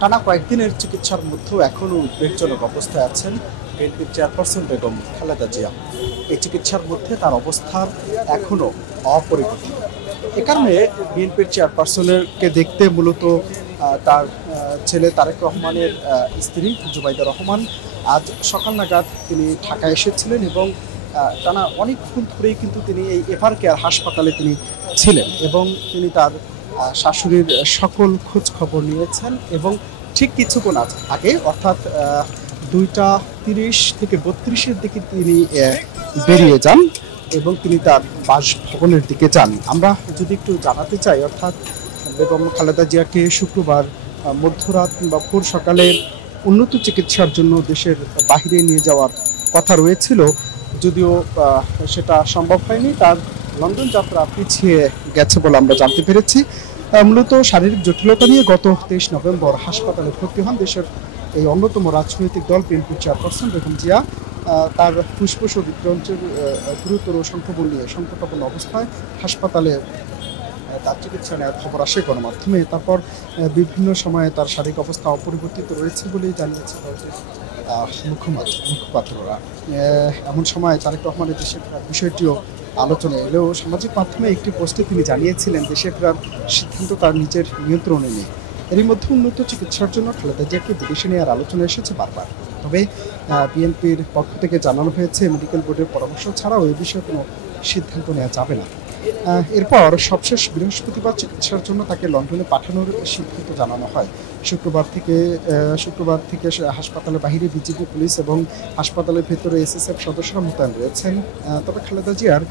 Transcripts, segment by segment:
টানা কয়েকদিনের চিকিৎসার মধ্যেও এখনও উদ্বেগজনক অবস্থায় আছেন বিএনপির চেয়ারপারসন বেগম খালেদা জিয়া। এই চিকিৎসার মধ্যে তার অবস্থার এখনও অপরিবর্তিত। এ কারণে বিএনপির চেয়ারপারসনকে দেখতে মূলত তার ছেলে তারেক রহমানের স্ত্রী জুবাইদা রহমান আজ সকাল নাগাদ তিনি ঢাকায় এসেছিলেন এবং টানা অনেকক্ষণ ধরেই কিন্তু তিনি এই এভার কেয়ার হাসপাতালে তিনি ছিলেন এবং তিনি তার শাশুড়ির সকল খোঁজ খবর নিয়েছেন এবং ঠিক কিছুক্ষণ আগে অর্থাৎ 2টা 30 থেকে 32-এর দিকে তিনি বেরিয়ে যান এবং তিনি তার বাসভবনের দিকে যান। আমরা যদি একটু জানাতে চাই, অর্থাৎ বেগম খালেদা জিয়াকে শুক্রবার মধ্যরাত কিংবা ভোর সকালে উন্নত চিকিৎসার জন্য দেশের বাহিরে নিয়ে যাওয়ার কথা রয়েছিল, যদিও সেটা সম্ভব হয়নি। তার লন্ডন যাত্রা পিছিয়ে গেছে বলে আমরা জানতে পেরেছি। মূলত শারীরিক জটিলতা নিয়ে গত 23 নভেম্বর হাসপাতালে ভর্তি হন দেশের এই অন্যতম রাজনৈতিক দল বিএনপির চেয়ারপারসন বেগম জিয়া। তার ফুসফুস ও হৃদযন্ত্রের গুরুতর সংক্রমণ নিয়ে সংকটাপন্ন অবস্থায় হাসপাতালে তার চিকিৎসা নেওয়ার খবর আসে গণমাধ্যমে। তারপর বিভিন্ন সময়ে তার শারীরিক অবস্থা অপরিবর্তিত রয়েছে বলেই জানিয়েছে মুখপাত্ররা। এমন সময় তারেক রহমানের দেশে ফেরার বিষয়টিও আলোচনায় এলেও সামাজিক মাধ্যমে একটি পোস্টে তিনি জানিয়েছিলেন দেশে ফেরার সিদ্ধান্ত তার নিজের নিয়ন্ত্রণে নেই। এরই মধ্যে উন্নত চিকিৎসার জন্য খালেদা জিয়াকে বিদেশে নেওয়ার আলোচনা এসেছে বারবার। তবে বিএনপির পক্ষ থেকে জানানো হয়েছে মেডিকেল বোর্ডের পরামর্শ ছাড়াও এ বিষয়ে কোনো সিদ্ধান্ত নেওয়া যাবে না। এরপর সবশেষ বৃহস্পতিবার চিকিৎসার জন্য তাকে লন্ডনে পাঠানোর সিদ্ধান্ত জানানো হয়। শুক্রবার থেকে হাসপাতালের বাইরে বিজিবি, পুলিশ এবং হাসপাতালের ভেতরে এসএসএফ সদস্যরা মোতায়েন রয়েছেন। তবে খালেদা জিয়ার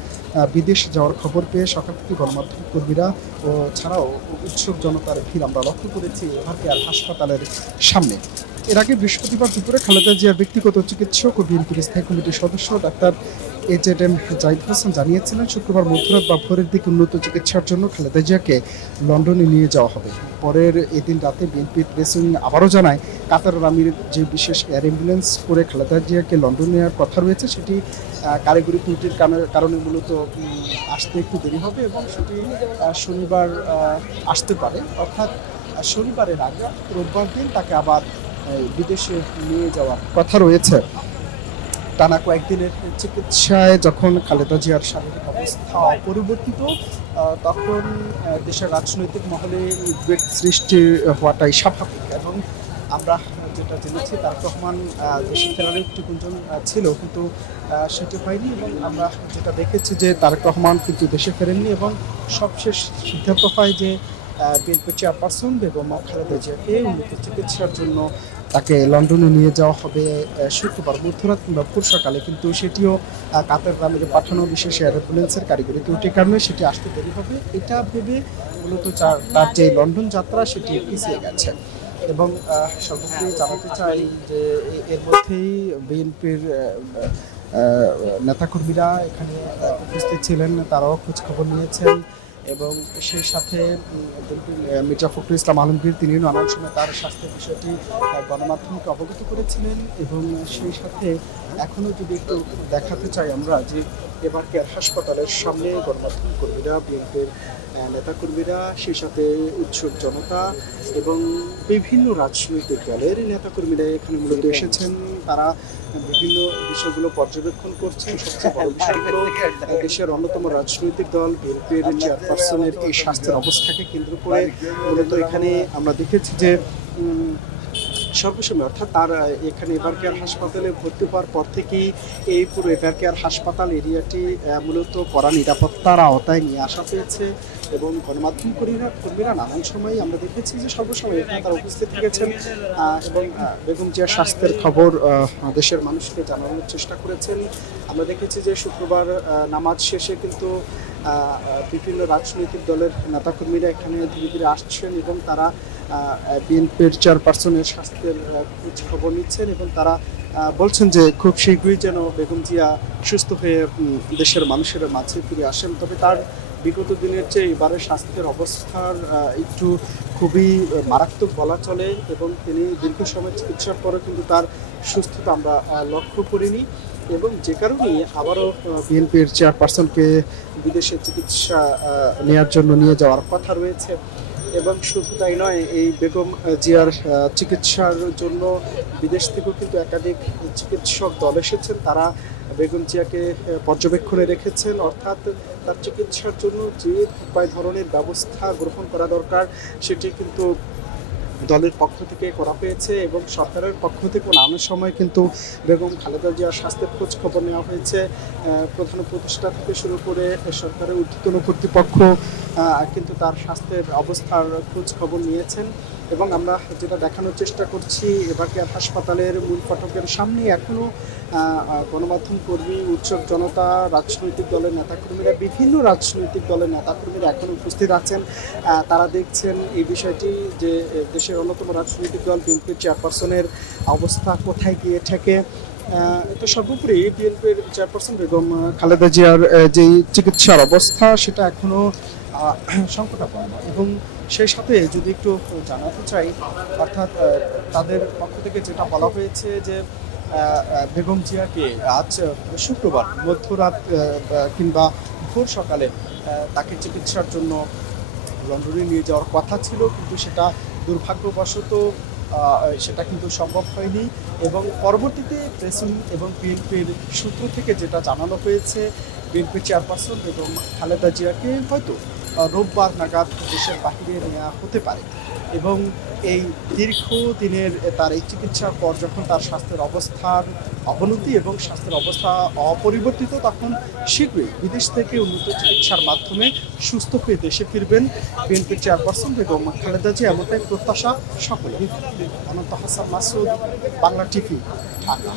বিদেশ যাওয়ার খবর পেয়ে সকাল থেকে গণমাধ্যম কর্মীরা ও ছাড়াও উৎসুক জনতার ভিড় আমরা লক্ষ্য করেছি এভার কেয়ার হাসপাতালের সামনে। এর আগে বৃহস্পতিবার দুপুরে খালেদা জিয়ার ব্যক্তিগত চিকিৎসক ও বিএনপির স্থায়ী কমিটির সদস্য ডাক্তার AZM জাহিদ হাসান জানিয়েছিলেন শুক্রবার মধ্যরাত বা ভোরের দিকে উন্নত চিকিৎসার জন্য খালেদা জিয়াকে লন্ডনে নিয়ে যাওয়া হবে। পরের এদিন রাতে বিএনপির প্রেস উইং আবারও জানায় কাতার আমির যে বিশেষ এয়ার অ্যাম্বুলেন্স করে খালেদা জিয়াকে লন্ডনে নেওয়ার কথা রয়েছে সেটি কারিগরি ত্রুটির কারণে মূলত আসতে একটু দেরি হবে এবং সেটি শনিবার আসতে পারে। অর্থাৎ শনিবারের আগে রোববার দিন তাকে আবার বিদেশে নিয়ে যাওয়ার কথা রয়েছে। টানা কয়েকদিনের চিকিৎসায় যখন খালেদা জিয়ার শারীরিক অবস্থা অপরিবর্তিত, তখন দেশের রাজনৈতিক মহলে উদ্বেগ সৃষ্টি হওয়াটাই স্বাভাবিক। এবং আমরা যেটা জেনেছি তারেক রহমান দেশে ফেরার একটি গুঞ্জন ছিল, কিন্তু সেটি হয়নি। এবং আমরা যেটা দেখেছি যে তারেক রহমান কিন্তু দেশে ফেরেননি এবং সবশেষ সিদ্ধান্ত হয় যে বিএনপি চেয়ারপারসন বেগম খালেদা জিয়াকে উন্নত চিকিৎসার জন্য তাকে লন্ডনে নিয়ে যাওয়া হবে শুক্রবার মধ্যরাত কিংবা ভোর সকালে, কিন্তু সেটিও কাতার আমিরে পাঠানো বিশেষ এয়ার অ্যাম্বুলেন্সের কারিগরি ত্রুটির কারণে সেটি আসতে দেরি হবে। এটা ভেবে মূলত তার যে লন্ডন যাত্রা সেটি পিছিয়ে গেছে। এবং সর্বোপরি জানাতে চাই যে এর মধ্যেই বিএনপির নেতাকর্মীরা এখানে উপস্থিত ছিলেন, তারাও খোঁজখবর নিয়েছেন এবং সেই সাথে মির্জা ফখরুল ইসলাম আলমগীর তিনিও নানান সময় তার স্বাস্থ্যের বিষয়টি গণমাধ্যমকে অবগত করেছিলেন। এবং সেই সাথে এখনও যদি একটু দেখাতে চাই আমরা যে এভার কেয়ার হাসপাতালের সামনে গণমাধ্যম কর্মীরা, বিএনপির নেতাকর্মীরা, সেই সাথে উৎসুক জনতা এবং বিভিন্ন রাজনৈতিক দলের নেতাকর্মীরা এখানে মূলত এসেছেন। তারা বিভিন্ন বিষয়গুলো পর্যবেক্ষণ করছেন। সবচেয়ে বড় বিষয় হলো দেশের অন্যতম রাজনৈতিক দল বিএনপির চেয়ারপারসনের এই স্বাস্থ্যের অবস্থাকে কেন্দ্র করে মূলত এখানে আমরা দেখেছি যে সর্বসময় অর্থাৎ তার এখানে এভার কেয়ার হাসপাতালে ভর্তি হওয়ার পর থেকেই এই পুরো এভার কেয়ার হাসপাতাল এরিয়াটি মূলত কড়া নিরাপত্তার আওতায় নিয়ে আসা হয়েছে। এবং গণমাধ্যম কর্মীরা নানান সময় আমরা দেখেছি যে সর্বসময় এখানে তারা উপস্থিত থেকেছেন এবং বেগম জিয়ার স্বাস্থ্যের খবর দেশের মানুষকে জানানোর চেষ্টা করেছেন। আমরা দেখেছি যে শুক্রবার নামাজ শেষে কিন্তু বিভিন্ন রাজনৈতিক দলের নেতাকর্মীরা এখানে ধীরে ধীরে আসছেন এবং তারা বিএনপির চেয়ারপারসনের স্বাস্থ্যের খোঁজ খবর নিচ্ছেন এবং তারা বলছেন যে খুব শীঘ্রই যেন বেগম জিয়া সুস্থ হয়ে দেশের মানুষের মাঝে ফিরে আসেন। তবে তার বিগত দিনের চেয়ে এবারের স্বাস্থ্যের অবস্থার একটু খুবই মারাত্মক বলা চলে এবং তিনি দীর্ঘ সময় চিকিৎসার পরে কিন্তু তার সুস্থতা আমরা লক্ষ্য করিনি এবং যে কারণে আবারও বিএনপির চেয়ারপারসনকে বিদেশে চিকিৎসা নেওয়ার জন্য নিয়ে যাওয়ার কথা রয়েছে। এবং শুধু তাই নয়, এই বেগম জিয়ার চিকিৎসার জন্য বিদেশ থেকেও কিন্তু একাধিক চিকিৎসক দল এসেছেন। তারা বেগম জিয়াকে পর্যবেক্ষণে রেখেছেন, অর্থাৎ তার চিকিৎসার জন্য যে উপায় ধরনের ব্যবস্থা গ্রহণ করা দরকার সেটি কিন্তু দলের পক্ষ থেকে করা হয়েছে এবং সরকারের পক্ষ থেকে নানান সময় কিন্তু বেগম খালেদা জিয়ার স্বাস্থ্যের খোঁজ খবর নেওয়া হয়েছে। প্রধান উপদেষ্টা থেকে শুরু করে সরকারের ঊর্ধ্বতন কর্তৃপক্ষ কিন্তু তার স্বাস্থ্যের অবস্থার খোঁজ খবর নিয়েছেন। এবং আমরা যেটা দেখানোর চেষ্টা করছি, এবারকার হাসপাতালের মূল ফটকের সামনে এখনও গণমাধ্যম কর্মী, উৎসব জনতা, রাজনৈতিক দলের নেতাকর্মীরা, বিভিন্ন রাজনৈতিক দলের নেতাকর্মীরা এখনও উপস্থিত আছেন। তারা দেখছেন এই বিষয়টি যে দেশের অন্যতম রাজনৈতিক দল বিএনপির চেয়ারপারসনের অবস্থা কোথায় গিয়ে ঠেকে। তো সর্বোপরি বিএনপির চেয়ারপারসন বেগম খালেদা জিয়ার যেই চিকিৎসার অবস্থা সেটা এখনও সংকটাপন্ন। এবং সেই সাথে যদি একটু জানাতে চাই, অর্থাৎ তাদের পক্ষ থেকে যেটা বলা হয়েছে যে বেগম জিয়াকে আজ শুক্রবার মধ্যরাত কিংবা ভোর সকালে তাকে চিকিৎসার জন্য লন্ডনে নিয়ে যাওয়ার কথা ছিল, কিন্তু সেটা দুর্ভাগ্যবশত সেটা কিন্তু সম্ভব হয়নি। এবং পরবর্তীতে প্রেসিং এবং বিএনপির সূত্র থেকে যেটা জানানো হয়েছে, বিএনপির চেয়ারপারসন বেগম খালেদা জিয়াকে হয়তো রোববার নাগাদ দেশের বাহিরে নেওয়া হতে পারে। এবং এই দীর্ঘদিনের তার এই চিকিৎসার পর যখন তার স্বাস্থ্যের অবস্থার অবনতি এবং স্বাস্থ্যের অবস্থা অপরিবর্তিত, তখন শীঘ্রই বিদেশ থেকে উন্নত চিকিৎসার মাধ্যমে সুস্থ হয়ে দেশে ফিরবেন বিএনপির চেয়ারপারসন বেগম খালেদা জিয়া, এমনটাই প্রত্যাশা সকলে। অনন্ত হাসান মাসুদ, বাংলা টিভি, ঢাকা।